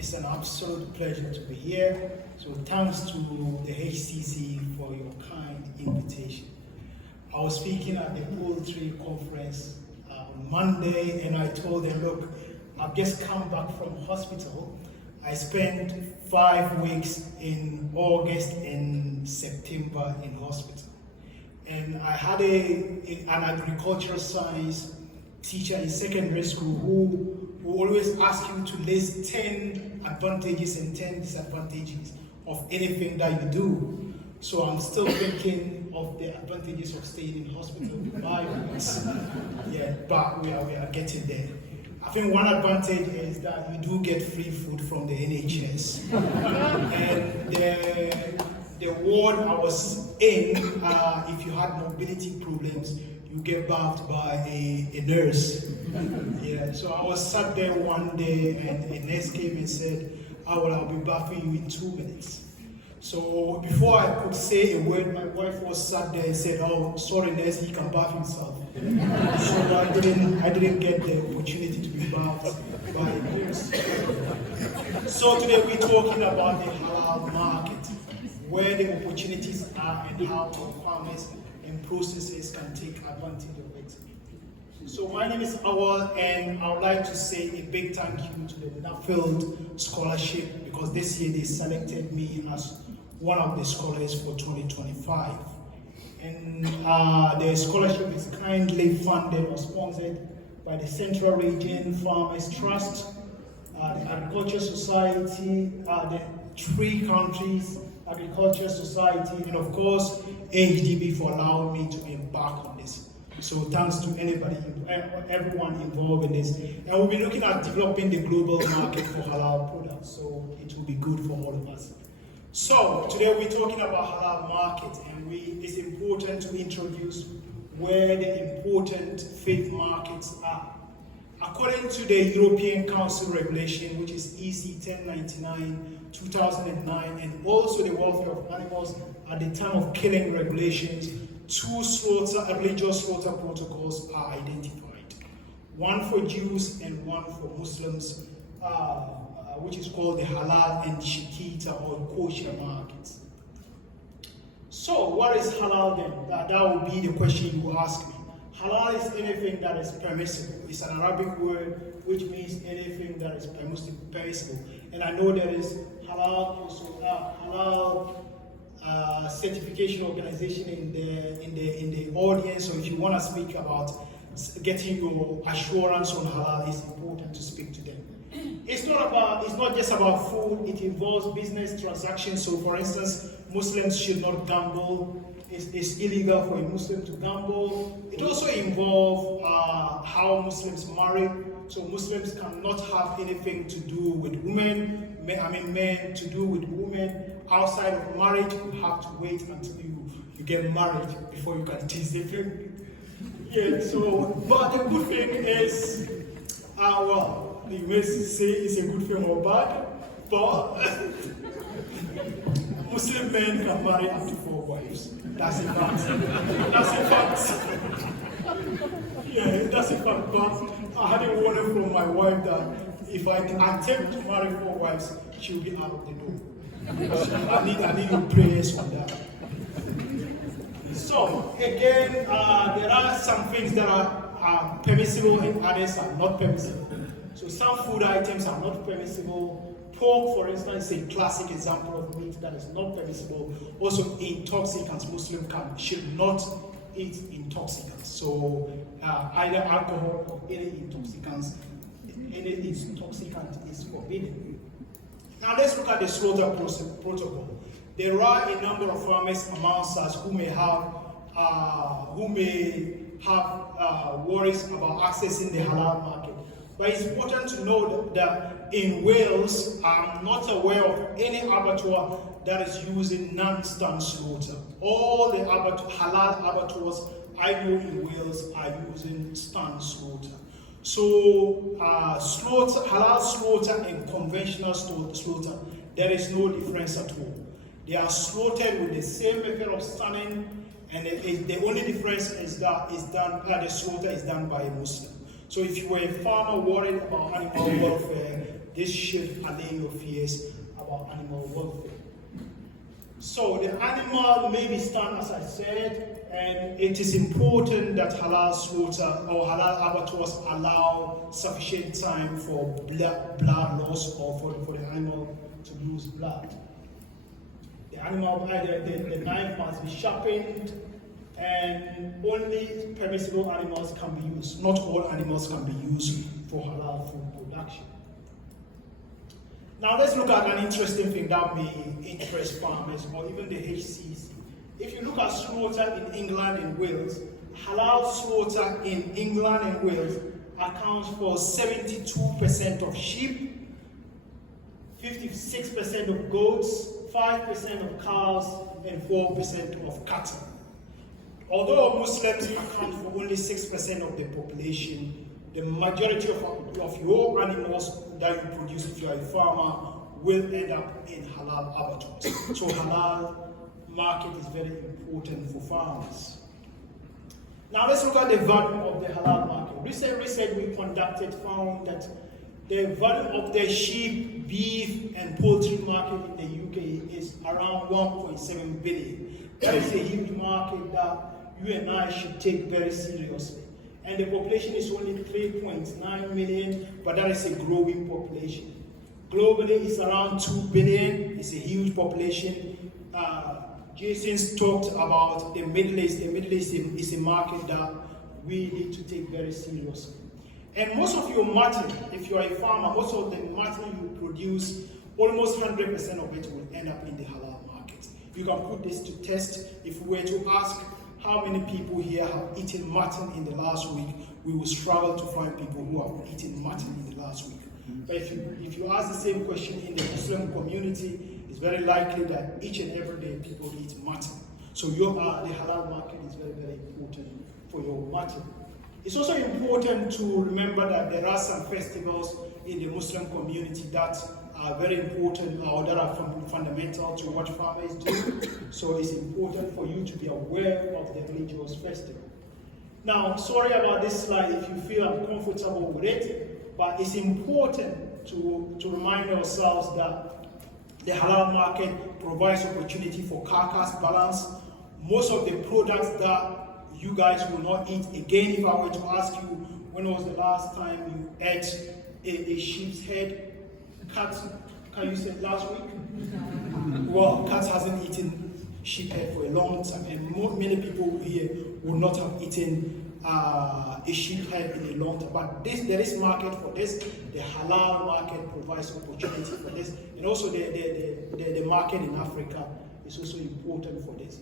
It's an absolute pleasure to be here. So thanks to the HCC for your kind invitation. I was speaking at the Poultry Conference on Monday, and I told them, look, I've just come back from hospital. I spent 5 weeks in August and September in hospital. And I had an agricultural science teacher in secondary school who always ask you to list 10 advantages and 10 disadvantages of anything that you do. So I'm still thinking of the advantages of staying in hospital for 5 weeks. Yeah, but we are getting there. I think one advantage is that you do get free food from the NHS. And the ward I was in, if you had mobility problems, you get bathed by a nurse. Yeah, so I was sat there one day and a nurse came and said, Awal, I'll be bathing you in 2 minutes. So before I could say a word, my wife was sat there and said, oh, sorry nurse, he can bath himself. So I didn't get the opportunity to be bathed by a nurse. So today we're talking about the halal market, where the opportunities are and how our farmers and processors can take advantage of it. So my name is Awal, and I would like to say a big thank you to the Nuffield Scholarship, because this year they selected me as one of the scholars for 2025. And the scholarship is kindly funded or sponsored by the Central Region Farmers Trust, the Agriculture Society, the 3 countries Agriculture Society, and of course AHDB for allowing me to embark on this. So thanks to everyone involved in this. And we'll be looking at developing the global market for halal products, so it will be good for all of us. So today we're talking about halal market, and it's important to introduce where the important faith markets are. According to the European Council regulation, which is EC 1099/2009, and also the welfare of animals at the time of killing regulations, 2 religious slaughter protocols are identified. One for Jews and one for Muslims, which is called the halal and shikita or kosher markets. So what is halal then? That would be the question you ask me. Halal is anything that is permissible. It's an Arabic word which means anything that is permissible. And I know there is halal, halal certification organization in the audience. So if you want to speak about getting your assurance on halal, it's important to speak to them. It's not just about food. It involves business transactions. So for instance, Muslims should not gamble. It's illegal for a Muslim to gamble. It also involves how Muslims marry. So Muslims cannot have anything to do with women. Men to do with women outside of marriage. You have to wait until you get married before you can taste the food. Yeah. So, but the good thing is, well, you may say it's a good thing or bad, but Muslim men can marry up to 4 wives. That's a fact. That's a fact. Yeah, that's a fact. But I had a warning from my wife that if I attempt to marry 4 wives, she'll be out of the door. So I need your prayers on that. So again, there are some things that are permissible and others are not permissible. So some food items are not permissible. Pork, for instance, is a classic example of meat that is not permissible. Also, intoxicants, Muslims should not eat intoxicants. So either alcohol or any intoxicant is forbidden. Now let's look at the slaughter protocol. There are a number of farmers amongst us who may have worries about accessing the halal market. But it's important to know that in Wales, I'm not aware of any abattoir that is using non-stand slaughter. All the halal abattoirs I know in Wales are using stand slaughter. So halal slaughter and conventional slaughter, there is no difference at all. They are slaughtered with the same method of stunning, and the only difference is that the slaughter is done by a Muslim. So if you were a farmer worried about animal welfare, this should allay your fears about animal welfare. So the animal may be stunned, as I said, and it is important that halal slaughter or halal abattoirs allow sufficient time for blood loss or for the animal to lose blood. The animal, the knife must be sharpened, and only permissible animals can be used. Not all animals can be used for halal food production. Now let's look at an interesting thing that may interest farmers or even the HCC. If you look at slaughter in England and Wales, halal slaughter in England and Wales accounts for 72% of sheep, 56% of goats, 5% of cows, and 4% of cattle. Although Muslims account for only 6% of the population, the majority of your animals that you produce, if you are a farmer, will end up in halal abattoirs. So halal market is very important for farmers. Now let's look at the value of the halal market. Recent research we conducted found that the value of the sheep, beef, and poultry market in the UK is around 1.7 billion. That is a huge market that you and I should take very seriously. And the population is only 3.9 million, but that is a growing population. Globally, it's around 2 billion. It's a huge population. Jason's talked about the Middle East. The Middle East is a market that we need to take very seriously. And most of your mutton, if you are a farmer, most of the mutton you produce, almost 100% of it will end up in the halal market. You can put this to test. If we were to ask how many people here have eaten mutton in the last week, we will struggle to find people who have eaten mutton in the last week. But if you ask the same question in the Muslim community, it's very likely that each and every day people eat mutton. So the halal market is very, very important for your mutton. It's also important to remember that there are some festivals in the Muslim community that are very important or that are fundamental to what farmers do. So it's important for you to be aware of the religious festival. Now, sorry about this slide if you feel uncomfortable with it, but it's important to remind ourselves that the halal market provides opportunity for carcass balance. Most of the products that you guys will not eat, again, if I were to ask you, when was the last time you ate a sheep's head? Cat, can you say last week? Well, Cat hasn't eaten sheep head for a long time, and many people here will not have eaten a sheep head in a long time. But there is market for this. The halal market provides opportunity for this, and also the market in Africa is also important for this.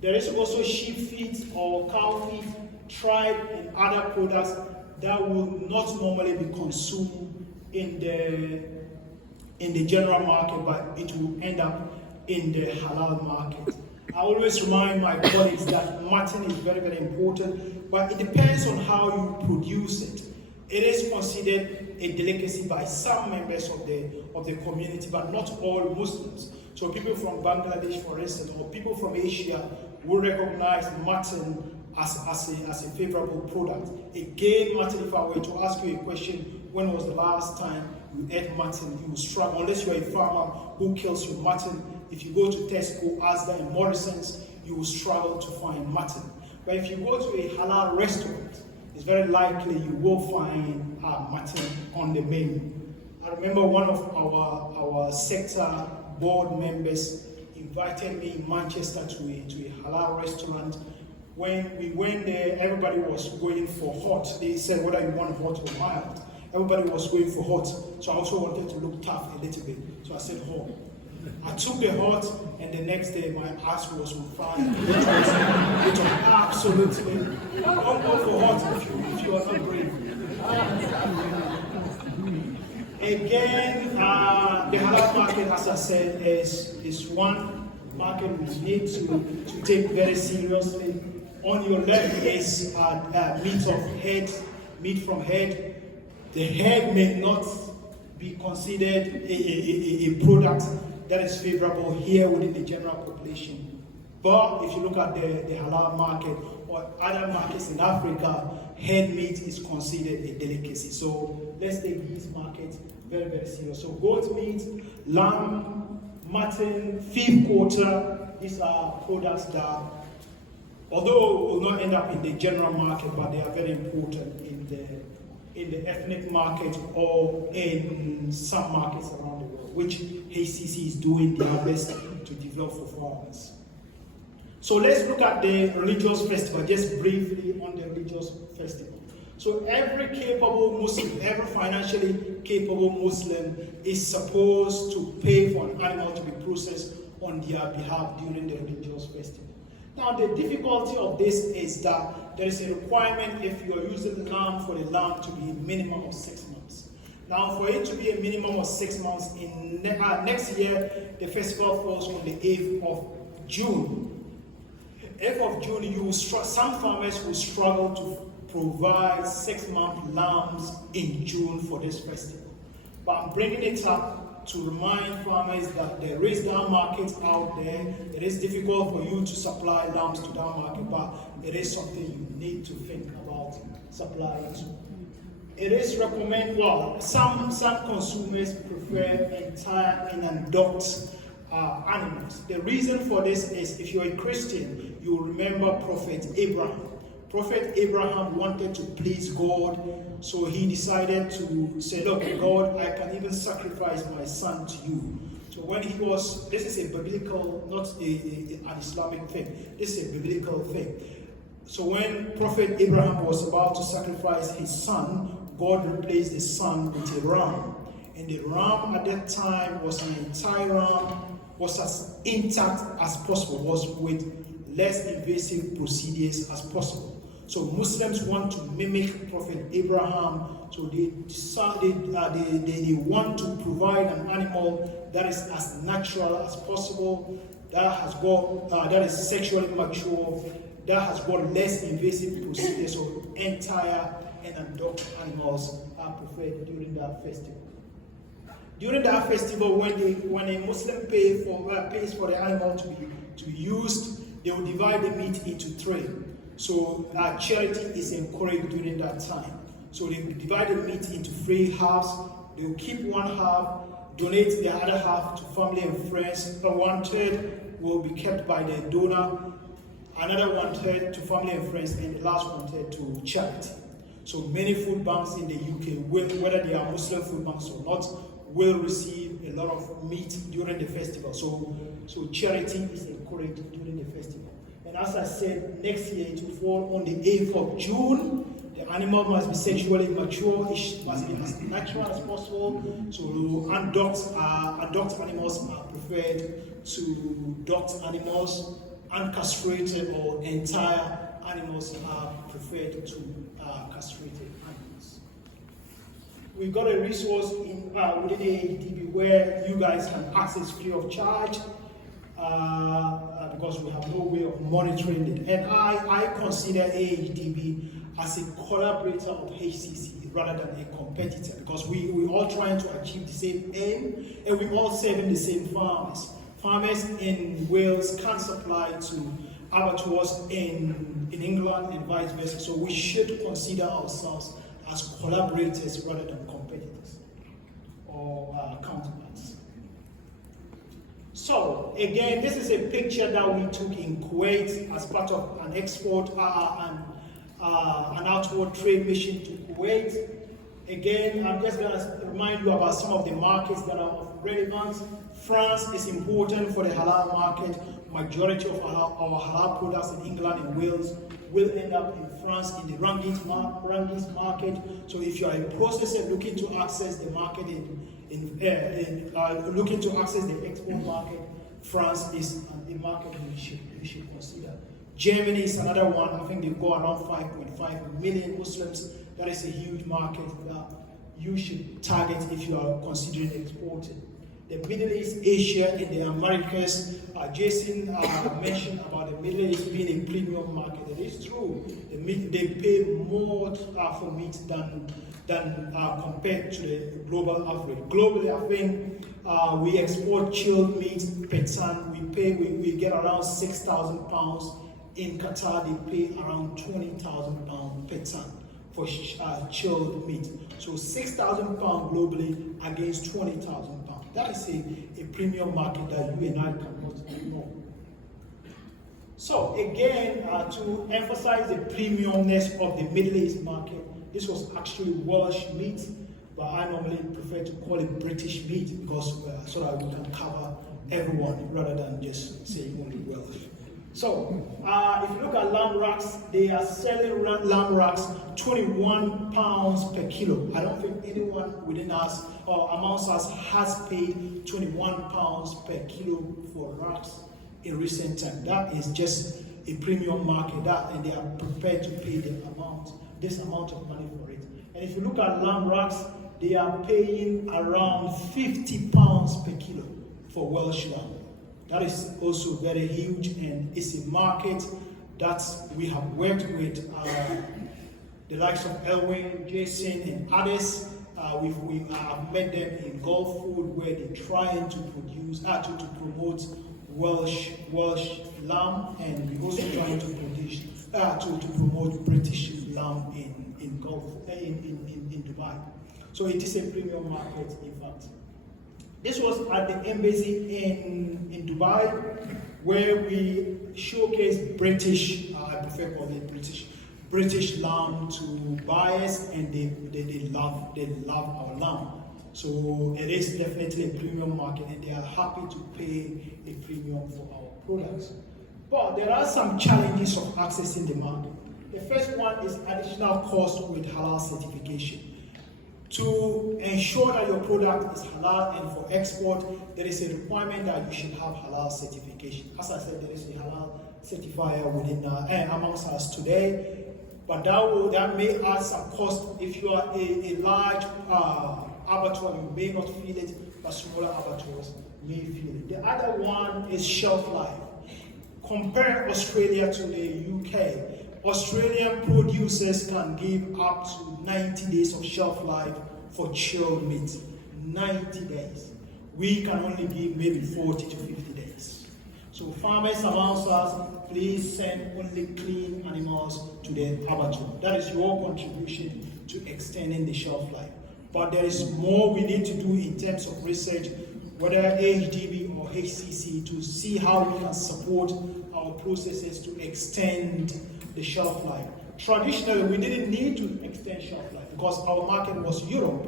There is also sheep feed or cow feed, tripe, and other products that will not normally be consumed in the general market, but it will end up in the halal market. I always remind my colleagues that mutton is very, very important, but it depends on how you produce it. It is considered a delicacy by some members of the community, but not all Muslims. So people from Bangladesh, for instance, or people from Asia will recognize mutton as a favorable product. Again, mutton, if I were to ask you a question, when was the last time you ate mutton, you will struggle, unless you're a farmer who kills your mutton. If you go to Tesco, Asda, and Morrison's, you will struggle to find mutton. But if you go to a halal restaurant, it's very likely you will find mutton on the menu. I remember one of our sector board members invited me in Manchester to a halal restaurant. When we went there, everybody was going for hot. They said whether you want hot or mild. Everybody was going for hot. So I also wanted to look tough a little bit. So I said hot. I took the hot, and the next day my ass was on fire. It was absolutely. Don't go for hot if you are not brave. Again, the halal market, as I said, is one market we need to take very seriously. On your left is meat from head. The head may not be considered a product that is favorable here within the general population. But if you look at the halal market or other markets in Africa, head meat is considered a delicacy. So let's take these markets Very, very serious. So goat meat, lamb, mutton, beef quarter, these are products that, although will not end up in the general market, but they are very important in the ethnic market or in some markets around the world, which HCC is doing their best to develop for farmers. So let's look at the religious festival, just briefly on the religious festival. So every capable Muslim, every financially capable Muslim is supposed to pay for an animal to be processed on their behalf during the religious festival. Now the difficulty of this is that there is a requirement if you are using the lamb for the lamb to be a minimum of 6 months. Now for it to be a minimum of 6 months, in next year the festival falls on the 8th of June. 8th of June, some farmers will struggle to provide 6-month lambs in June for this festival. But I'm bringing it up to remind farmers that there is that market out there. It is difficult for you to supply lambs to that market, but it is something you need to think about supplying to. It is recommended, well, some consumers prefer entire and adult animals. The reason for this is, if you're a Christian, you remember Prophet Abraham. Prophet Abraham wanted to please God, so he decided to say, look, God, I can even sacrifice my son to you. So when he was, this is a biblical, not an Islamic thing, this is a biblical thing. So when Prophet Abraham was about to sacrifice his son, God replaced the son with a ram. And the ram at that time was an entire ram, was as intact as possible, was with less invasive procedures as possible. So Muslims want to mimic Prophet Abraham, so they want to provide an animal that is as natural as possible, that is sexually mature, that has got less invasive procedures, so entire and adult animals are preferred during that festival. During that festival, when a Muslim pays for the animal to be used, they will divide the meat into 3. So charity is encouraged during that time. So they will divide the meat into 3 halves. They will keep one half, donate the other half to family and friends. 1/3 will be kept by the donor, another 1/3 to family and friends, and the last 1/3 to charity. So many food banks in the UK, whether they are Muslim food banks or not, will receive a lot of meat during the festival. So charity is encouraged during the festival. And as I said, next year it will fall on the 8th of June. The animal must be sexually mature, it must be as natural as possible. So adult animals are preferred to adult animals, uncastrated or entire animals are preferred to castrated animals. We've got a resource within the AHDB where you guys can access free of charge. Because we have no way of monitoring it. And I consider AHDB as a collaborator of HCC rather than a competitor, because we're all trying to achieve the same aim, and we're all serving the same farmers. Farmers in Wales can supply to abattoirs in England and vice versa. So we should consider ourselves as collaborators rather than competitors or counterparts. So again, this is a picture that we took in Kuwait as part of an export an outward trade mission to Kuwait. Again, I'm just going to remind you about some of the markets that are of relevance. France is important for the halal market. Majority of our halal products in England and Wales will end up in France in the Rangis market. So if you are a processor looking to access the market looking to access the export market, France is a market you should consider. Germany is another one. I think they've got around 5.5 million Muslims. That is a huge market that you should target if you are considering exporting. The Middle East, Asia, and the Americas. Jason mentioned about the Middle East being a premium market. It is true. They pay more for meat than compared to the global average. Globally, I think we export chilled meat per ton. We get around £6,000. In Qatar, they pay around £20,000 per ton. for chilled meat. So 6,000 pounds globally against 20,000 pounds. That is a premium market that you and I cannot ignore. So again, to emphasize the premiumness of the Middle East market, this was actually Welsh meat, but I normally prefer to call it British meat because so that we can cover everyone rather than just saying only Welsh. So if you look at lamb racks, they are selling lamb racks 21 pounds per kilo. I don't think anyone within us or amongst us has paid 21 pounds per kilo for racks in recent time. That is just a premium market, and they are prepared to pay this amount of money for it. And if you look at lamb racks, they are paying around 50 pounds per kilo for Welsh lamb. That is also very huge, and it's a market that we have worked with the likes of Elwin, Jason, and others. We have met them in Gulf Food, where they're trying to produce, to promote Welsh lamb, and we're also trying to produce to promote British lamb in Gulf in Dubai. So it is a premium market, in fact. This was at the embassy in Dubai, where we showcased British, I prefer calling it British lamb to buyers, and they love our lamb. So it is definitely a premium market, and they are happy to pay a premium for our products. But there are some challenges of accessing the market. The first one is additional cost with halal certification. To ensure that your product is halal and for export, there is a requirement that you should have halal certification. As I said, there is a halal certifier within amongst us today, but that may add some cost. If you are a large abattoir, you may not feel it, but smaller abattoirs may feel it. The other one is shelf life. Compare Australia to the UK. Australian producers can give up to 90 days of shelf life for chilled meat. 90 days. We can only give maybe 40 to 50 days. So farmers amongst us, please send only clean animals to the abattoir. That is your contribution to extending the shelf life. But there is more we need to do in terms of research, whether AHDB or HCC, to see how we can support our processes to extend the shelf life. Traditionally, we didn't need to extend shelf life because our market was Europe.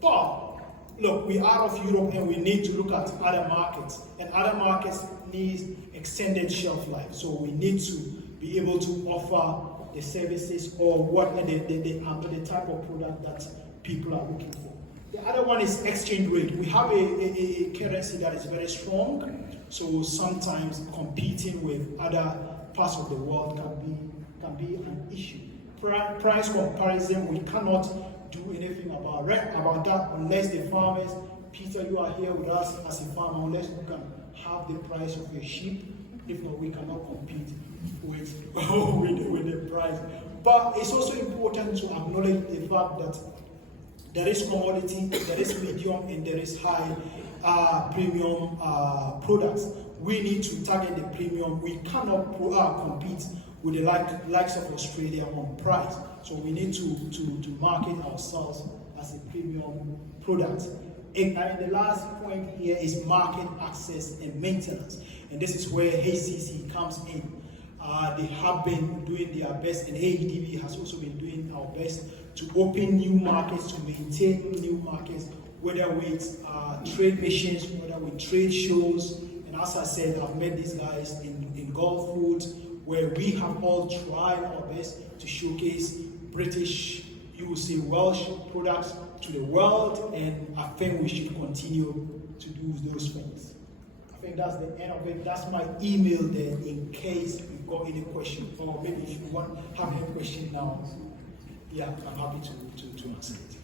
But look, we are out of Europe, and we need to look at other markets, and other markets need extended shelf life. So we need to be able to offer the services or what the type of product that people are looking for. The other one is exchange rate. We have a currency that is very strong, so sometimes competing with other parts of the world can be an issue. Price comparison, we cannot do anything about that unless the farmers, Peter, you are here with us as a farmer, unless you can have the price of your sheep. If not, we cannot compete with the price. But it's also important to acknowledge the fact that there is commodity, there is medium, and there is high premium products. We need to target the premium. We cannot compete with the likes of Australia on price. So we need to market ourselves as a premium product. And the last point here is market access and maintenance. And this is where HCC comes in. They have been doing their best, and AHDB has also been doing our best to open new markets, to maintain new markets, whether with trade missions, whether with trade shows. And as I said, I've met these guys in Gulf Foods, where we have all tried our best to showcase British, you will say Welsh products to the world, and I think we should continue to do those things. I think that's the end of it. That's my email there in case you've got any question, or maybe if you have any question now, yeah, I'm happy to answer it.